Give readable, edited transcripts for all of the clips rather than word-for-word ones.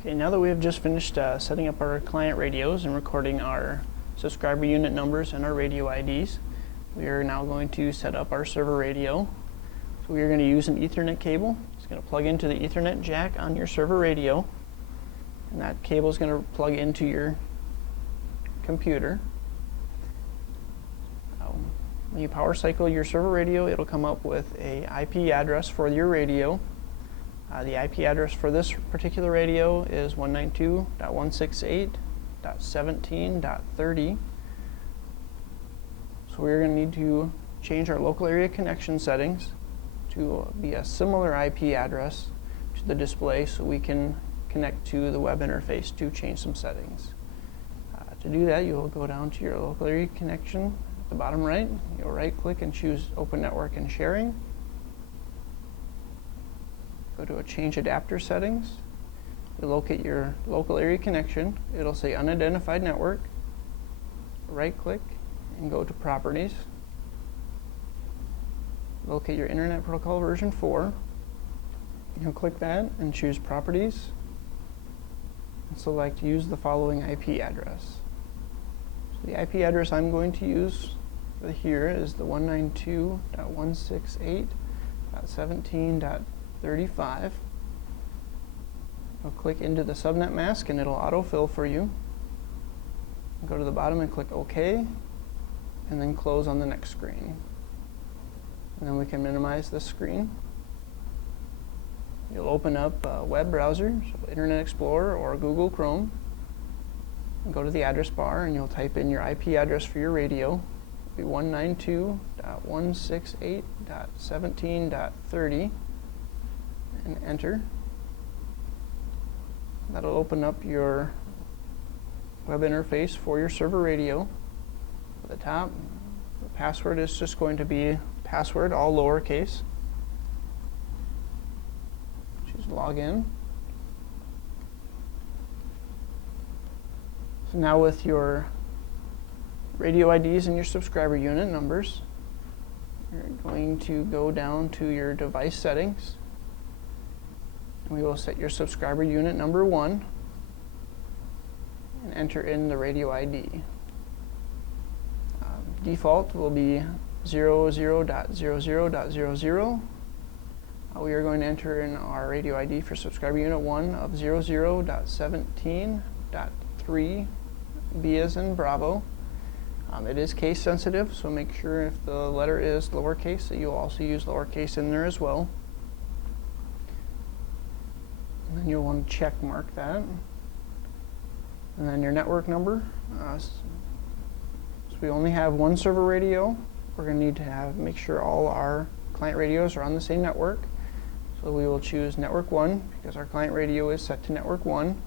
Okay, now that we have just finished setting up our client radios and recording our subscriber unit numbers and our radio IDs, we are now going to set up our server radio. So we are going to use an Ethernet cable. It's going to plug into the Ethernet jack on your server radio, and that cable is going to plug into your computer. When you power cycle your server radio, it'll come up with a IP address for your radio. The IP address for this particular radio is 192.168.17.30. So we're going to need to change our local area connection settings to be a similar IP address to the display so we can connect to the web interface to change some settings. To do that, you'll go down to your local area connection at the bottom right. You'll right click and choose Open Network and Sharing. Go to a Change Adapter Settings. You locate your local area connection. It'll say Unidentified Network. Right click and go to Properties. Locate your Internet Protocol version 4. You'll click that and choose Properties and select Use the following IP address. So the IP address I'm going to use here is the 192.168.17.35. You'll click into the subnet mask and it'll autofill for you. Go to the bottom and click OK, and then close on the next screen. And then we can minimize this screen. You'll open up a web browser, so Internet Explorer or Google Chrome, and go to the address bar and you'll type in your IP address for your radio. It'll be 192.168.17.30. and enter. That'll open up your web interface for your server radio. At the top, the password is just going to be password, all lowercase. Choose login. So now with your radio IDs and your subscriber unit numbers, you're going to go down to your device settings. We will set your subscriber unit number 1 and enter in the radio ID. Default will be 00.00.00. We are going to enter in our radio ID for subscriber unit 1 of 00.17.3, B as in Bravo. It is case sensitive, so make sure if the letter is lowercase that you'll also use lowercase in there as well. And then you'll want to check mark that. And then your network number. So we only have one server radio. We're going to need to make sure all our client radios are on the same network. So we will choose network 1 because our client radio is set to network 1.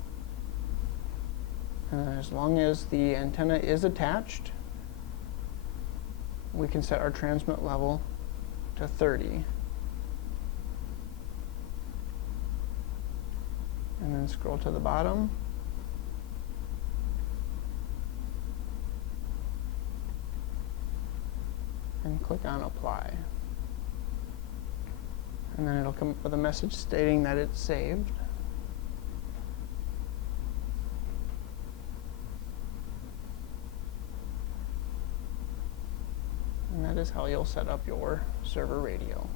And as long as the antenna is attached, we can set our transmit level to 30. And then scroll to the bottom. And click on Apply. And then it'll come up with a message stating that it's saved. And that is how you'll set up your server radio.